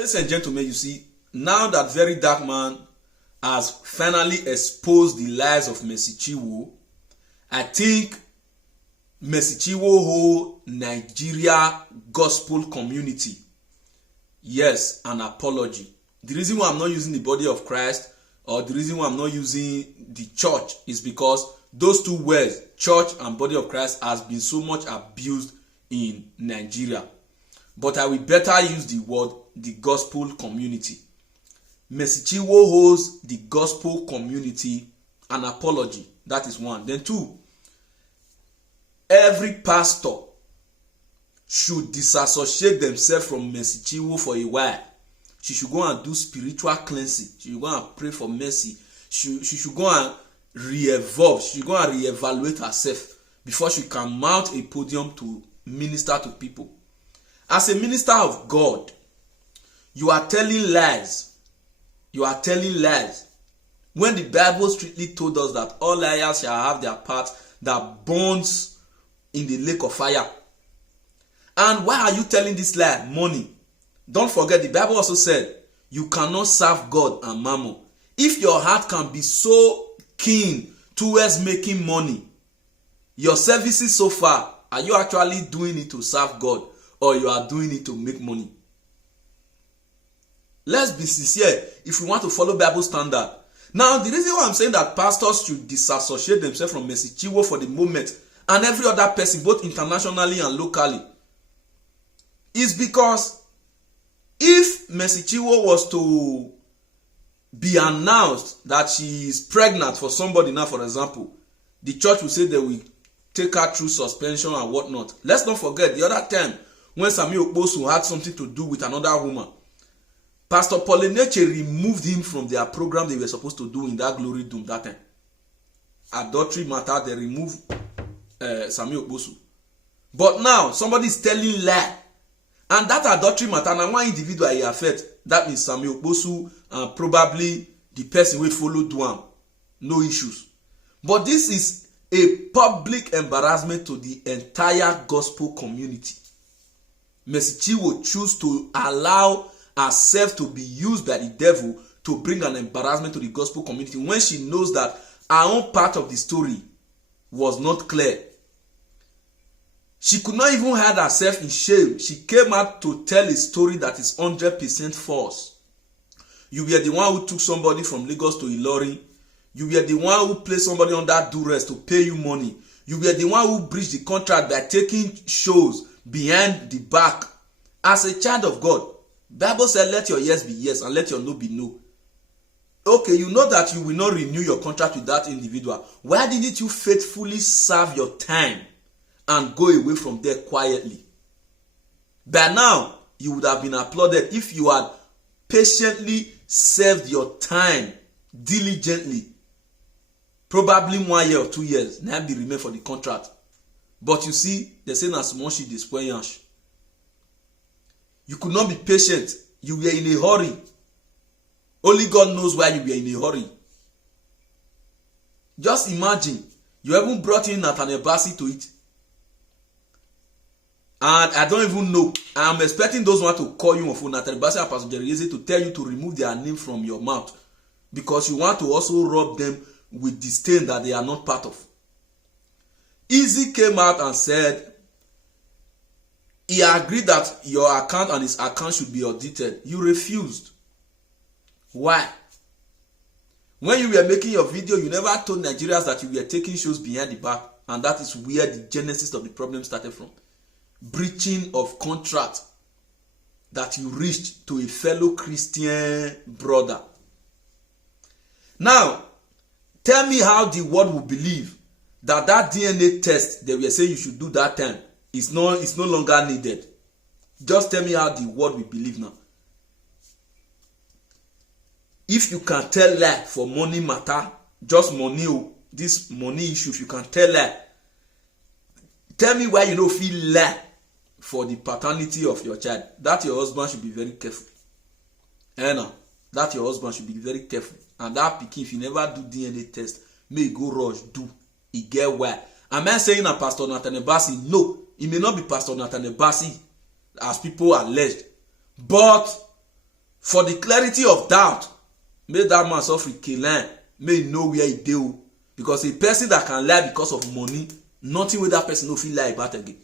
Ladies and gentlemen, you see, now that very dark man has finally exposed the lies of Mercy Chinwo, I think Mercy Chinwo whole Nigeria gospel community, yes, an apology. The reason why I'm not using the body of Christ, or the reason why I'm not using the church, is because those two words, church and body of Christ, has been so much abused in Nigeria. But I will better use the word the gospel community. Mercy Chinwo holds the gospel community an apology. That is one. Then two, every pastor should disassociate themselves from Mercy Chinwo for a while. She should go and do spiritual cleansing. She should go and pray for mercy. She should go and re-evolve. She should go and re-evaluate herself before she can mount a podium to minister to people. As a minister of God, you are telling lies. You are telling lies. When the Bible strictly told us that all liars shall have their part that burns in the lake of fire. And why are you telling this lie? Money. Don't forget, the Bible also said you cannot serve God and mammon. If your heart can be so keen towards making money, your services so far, are you actually doing it to serve God, or you are doing it to make money? Let's be sincere if we want to follow Bible standard. Now, the reason why I'm saying that pastors should disassociate themselves from Mercy Chinwo for the moment, and every other person, both internationally and locally, is because if Mercy Chinwo was to be announced that she is pregnant for somebody now, for example, the church will say they will take her through suspension and whatnot. Let's not forget the other time when Samuel Okposu had something to do with another woman. Pastor Polyneche removed him from their program they were supposed to do in that glory doom that time. Adultery matter, they removed Samuel Okposu. But now somebody is telling lie. And that adultery matter, now one individual he affect, that means Samuel Okposu and probably the person will follow Duam. No issues. But this is a public embarrassment to the entire gospel community. Mercy Chinwo choose to allow herself to be used by the devil to bring an embarrassment to the gospel community when she knows that her own part of the story was not clear. She could not even hide herself in shame. She came out to tell a story that is 100% false. You were the one who took somebody from Lagos to Ilorin. You were the one who placed somebody under duress to pay you money. You were the one who breached the contract by taking shows behind the back. As a child of God, Bible said, let your yes be yes and let your no be no. Okay, you know that you will not renew your contract with that individual. Why didn't you faithfully serve your time and go away from there quietly? By now, you would have been applauded if you had patiently served your time diligently. Probably 1 year or 2 years, now be remain for the contract. But you see, they say na small shit dey spoil yansh. You could not be patient. You were in a hurry. Only God knows why you were in a hurry. Just imagine, you even brought in Nathaniel Bassey to it. And I don't even know. I'm expecting those ones to call you on phone, Nathaniel Bassey and Pastor Jerry Eze, to tell you to remove their name from your mouth. Because you want to also rub them with the stain that they are not part of. Easy came out and said he agreed that your account and his account should be audited. You refused. Why? When you were making your video, you never told Nigerians that you were taking shows behind the back. And that is where the genesis of the problem started from. Breaching of contract that you reached to a fellow Christian brother. Now, tell me how the world will believe that DNA test they were saying you should do that time is no longer needed. Just tell me how the world will believe now. If you can tell lie for money matter, just money, this money issue, if you can tell lie, tell me why you don't feel lie for the paternity of your child. That your husband should be very careful. That your husband should be very careful. And that pikin, if you never do DNA test, may go rush do. He get why. Am I saying that Pastor Nathaniel Bassey? No, it may not be Pastor Nathaniel Bassey, as people alleged. But for the clarity of doubt, make that man suffer kill line, make know where he dey o. Because a person that can lie because of money, nothing wey that person no fit lie about again.